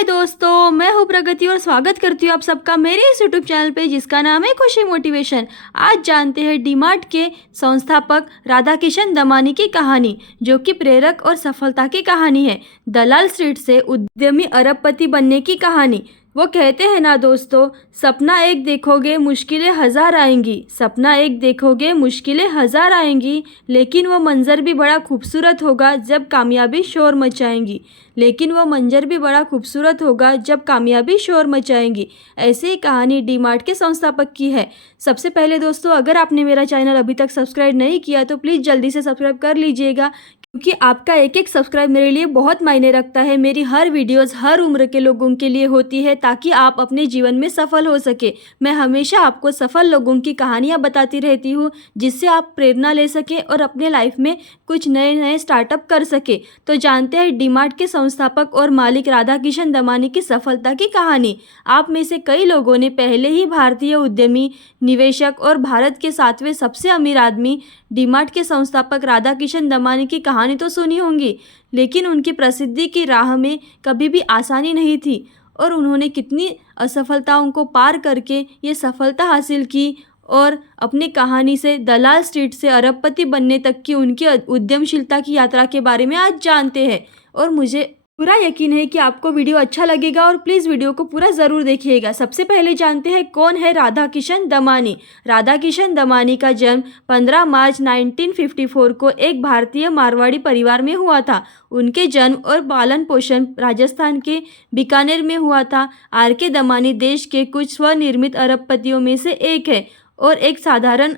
हाय दोस्तों, मैं हूँ प्रगति और स्वागत करती हूँ आप सबका मेरे इस यूट्यूब चैनल पे जिसका नाम है खुशी मोटिवेशन। आज जानते हैं डीमार्ट के संस्थापक राधाकिशन दमानी की कहानी, जो कि प्रेरक और सफलता की कहानी है। दलाल स्ट्रीट से उद्यमी अरबपति बनने की कहानी। वो कहते हैं ना दोस्तों, सपना एक देखोगे मुश्किलें हज़ार आएंगी, सपना एक देखोगे मुश्किलें हज़ार आएंगी, लेकिन वो मंजर भी बड़ा खूबसूरत होगा जब कामयाबी शोर मचाएंगी, लेकिन वो मंजर भी बड़ा खूबसूरत होगा जब कामयाबी शोर मचाएंगी। ऐसे ही कहानी डीमार्ट के संस्थापक की है। सबसे पहले दोस्तों, अगर आपने मेरा चैनल अभी तक सब्सक्राइब नहीं किया तो प्लीज़ जल्दी से सब्सक्राइब कर लीजिएगा, क्योंकि आपका एक एक सब्सक्राइब मेरे लिए बहुत मायने रखता है। मेरी हर वीडियोस हर उम्र के लोगों के लिए होती है ताकि आप अपने जीवन में सफल हो सके। मैं हमेशा आपको सफल लोगों की कहानियां बताती रहती हूँ, जिससे आप प्रेरणा ले सके और अपने लाइफ में कुछ नए नए स्टार्टअप कर सके। तो जानते हैं डीमार्ट के संस्थापक और मालिक राधाकिशन दमानी की सफलता की कहानी। आप में से कई लोगों ने पहले ही भारतीय उद्यमी, निवेशक और भारत के 7वें सबसे अमीर आदमी डीमार्ट के संस्थापक राधाकिशन दमानी की कहानी तो सुनी होंगी, लेकिन उनकी प्रसिद्धि की राह में कभी भी आसानी नहीं थी और उन्होंने कितनी असफलताओं को पार करके ये सफलता हासिल की और अपनी कहानी से दलाल स्ट्रीट से अरबपति बनने तक की उनकी उद्यमशीलता की यात्रा के बारे में आज जानते हैं। और मुझे पूरा यकीन है कि आपको वीडियो अच्छा लगेगा और प्लीज़ वीडियो को पूरा ज़रूर देखिएगा। सबसे पहले जानते हैं कौन है राधाकिशन दमानी। राधाकिशन दमानी का जन्म 15 मार्च 1954 को एक भारतीय मारवाड़ी परिवार में हुआ था। उनके जन्म और पालन पोषण राजस्थान के बीकानेर में हुआ था। आर के दमानी देश के कुछ स्वनिर्मित अरबपतियों में से एक है और एक साधारण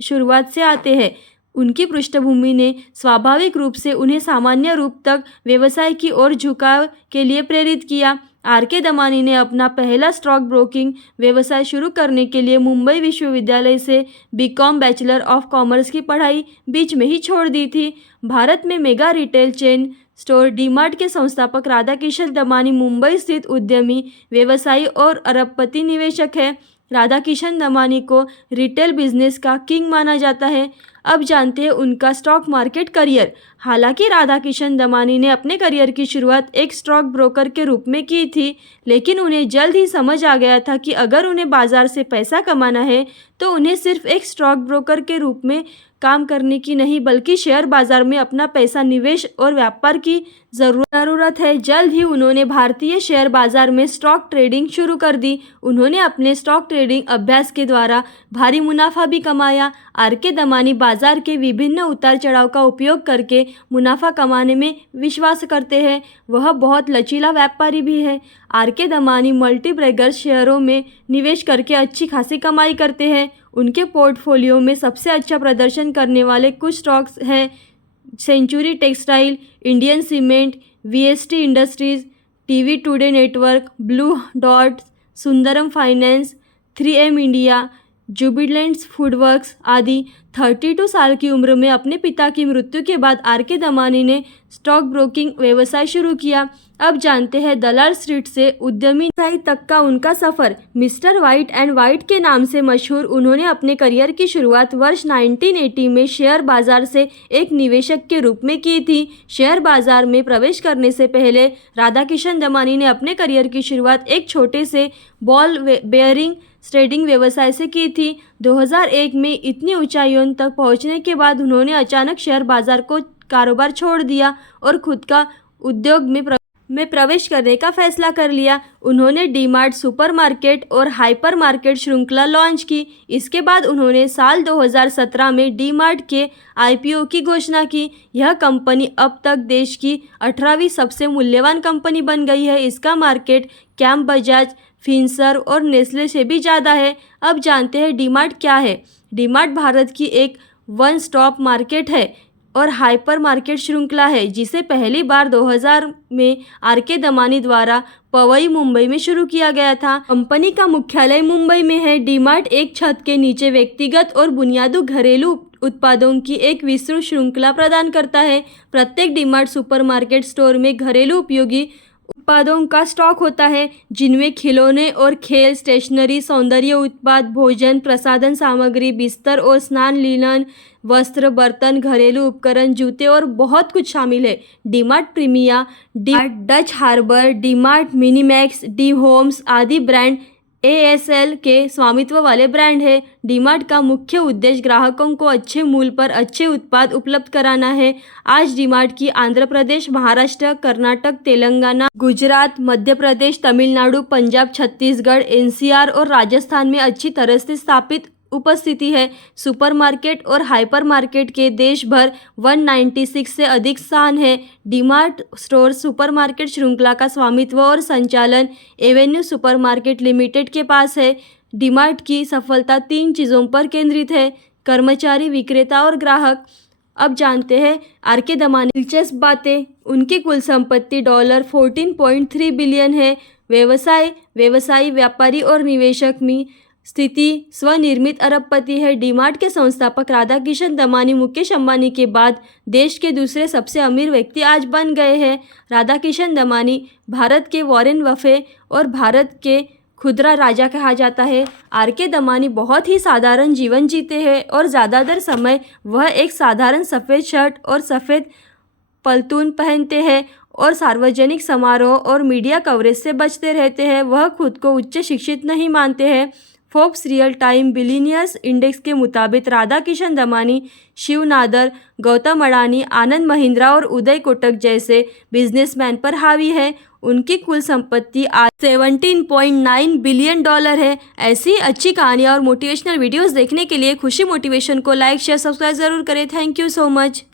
शुरुआत से आते हैं। उनकी पृष्ठभूमि ने स्वाभाविक रूप से उन्हें सामान्य रूप तक व्यवसाय की ओर झुकाव के लिए प्रेरित किया। आर के दमानी ने अपना पहला स्टॉक ब्रोकिंग व्यवसाय शुरू करने के लिए मुंबई विश्वविद्यालय से बीकॉम बैचलर ऑफ कॉमर्स की पढ़ाई बीच में ही छोड़ दी थी। भारत में mega retail chain store DMart के संस्थापक राधाकिशन दमानी मुंबई स्थित उद्यमी, व्यवसायी और अरबपति निवेशक है। राधाकिशन दमानी को रिटेल बिजनेस का किंग माना जाता है। अब जानते हैं उनका स्टॉक मार्केट करियर। हालांकि राधाकिशन दमानी ने अपने करियर की शुरुआत एक स्टॉक ब्रोकर के रूप में की थी, लेकिन उन्हें जल्द ही समझ आ गया था कि अगर उन्हें बाजार से पैसा कमाना है तो उन्हें सिर्फ एक स्टॉक ब्रोकर के रूप में काम करने की नहीं, बल्कि शेयर बाजार में अपना पैसा निवेश और व्यापार की ज़रूरत है। जल्द ही उन्होंने भारतीय शेयर बाजार में स्टॉक ट्रेडिंग शुरू कर दी। उन्होंने अपने स्टॉक ट्रेडिंग अभ्यास के द्वारा भारी मुनाफा भी कमाया। आर के दमानी बाजार के विभिन्न उतार चढ़ाव का उपयोग करके मुनाफा कमाने में विश्वास करते हैं। वह बहुत लचीला व्यापारी भी है। आर के दमानी मल्टी ब्रैगर शेयरों में निवेश करके अच्छी खासी कमाई करते हैं। उनके पोर्टफोलियो में सबसे अच्छा प्रदर्शन करने वाले कुछ स्टॉक्स हैं: Century Textile, Indian Cement, VST Industries, TV Today Network, Blue Dot, Sundaram Finance, 3M India, Jubilant's Foodworks आदि। 32 साल की उम्र में अपने पिता की मृत्यु के बाद आर के दमानी ने स्टॉक ब्रोकिंग व्यवसाय शुरू किया। अब जानते हैं दलाल स्ट्रीट से उद्यमी तक का उनका सफ़र। मिस्टर वाइट एंड वाइट के नाम से मशहूर उन्होंने अपने करियर की शुरुआत वर्ष 1980 में शेयर बाजार से एक निवेशक के रूप में की थी। शेयर बाजार में प्रवेश करने से पहले राधाकिशन दमानी ने अपने करियर की शुरुआत एक छोटे से बॉल बेयरिंग ट्रेडिंग व्यवसाय से की थी। 2001 में इतनी ऊंचाइयों तक पहुंचने के बाद उन्होंने अचानक शेयर बाजार को कारोबार छोड़ दिया और खुद का उद्योग में प्रवेश करने का फैसला कर लिया। उन्होंने डीमार्ट सुपरमार्केट और हाइपर मार्केट श्रृंखला लॉन्च की। इसके बाद उन्होंने साल 2017 में डीमार्ट के IPO की घोषणा की। यह कंपनी अब तक देश की 18वीं सबसे मूल्यवान कंपनी बन गई है। इसका मार्केट कैप बजाज, फिनसर्व और नेस्ले से भी ज़्यादा है। अब जानते हैं डीमार्ट क्या है। डीमार्ट भारत की एक वन स्टॉप मार्केट है और हाइपर मार्केट श्रृंखला है, जिसे पहली बार 2000 में आर के दमानी द्वारा पवई, मुंबई में शुरू किया गया था। कंपनी का मुख्यालय मुंबई में है। डीमार्ट एक छत के नीचे व्यक्तिगत और बुनियादी घरेलू उत्पादों की एक विस्तृत श्रृंखला प्रदान करता है। प्रत्येक डीमार्ट सुपरमार्केट स्टोर में घरेलू उपयोगी उत्पादों का स्टॉक होता है, जिनमें खिलौने और खेल, स्टेशनरी, सौंदर्य उत्पाद, भोजन, प्रसाधन सामग्री, बिस्तर और स्नान, लिनन, वस्त्र, बर्तन, घरेलू उपकरण, जूते और बहुत कुछ शामिल है। DMart Premia, DMart Dutch Harbour, DMart Minimax, D Homes आदि ब्रांड एएसएल के स्वामित्व वाले ब्रांड है। डीमार्ट का मुख्य उद्देश्य ग्राहकों को अच्छे मूल्य पर अच्छे उत्पाद उपलब्ध कराना है। आज डीमार्ट की आंध्र प्रदेश, महाराष्ट्र, कर्नाटक, तेलंगाना, गुजरात, मध्य प्रदेश, तमिलनाडु, पंजाब, छत्तीसगढ़, एनसीआर और राजस्थान में अच्छी तरह से स्थापित उपस्थिति है। सुपरमार्केट और हाइपरमार्केट के देश भर 196 से अधिक स्थान है। डीमार्ट स्टोर सुपरमार्केट श्रृंखला का स्वामित्व और संचालन एवेन्यू सुपरमार्केट लिमिटेड के पास है। डीमार्ट की सफलता 3 चीज़ों पर केंद्रित है: कर्मचारी, विक्रेता और ग्राहक। अब जानते हैं आर.के. दमानी दिलचस्प बातें। उनकी कुल संपत्ति $14.3 बिलियन है। व्यवसायी, व्यापारी और निवेशक में स्थिति स्वनिर्मित अरबपति है। डीमार्ट के संस्थापक राधाकिशन दमानी मुकेश अंबानी के बाद देश के दूसरे सबसे अमीर व्यक्ति आज बन गए हैं। राधाकिशन दमानी भारत के वॉरेन बफे और भारत के खुदरा राजा कहा जाता है। आर.के. दमानी बहुत ही साधारण जीवन जीते हैं और ज़्यादातर समय वह एक साधारण सफ़ेद शर्ट और सफ़ेद पल्तून पहनते हैं और सार्वजनिक समारोह और मीडिया कवरेज से बचते रहते हैं। वह खुद को उच्च शिक्षित नहीं मानते हैं। Forbes real time billionaires index के मुताबिक राधाकिशन दमानी शिव नादर, गौतम अडानी, आनंद महिंद्रा और उदय कोटक जैसे बिजनेसमैन पर हावी है। उनकी कुल संपत्ति आज $17.9 बिलियन है। ऐसी अच्छी कहानियाँ और मोटिवेशनल वीडियोस देखने के लिए खुशी मोटिवेशन को लाइक, शेयर, सब्सक्राइब जरूर करें। Thank you so much.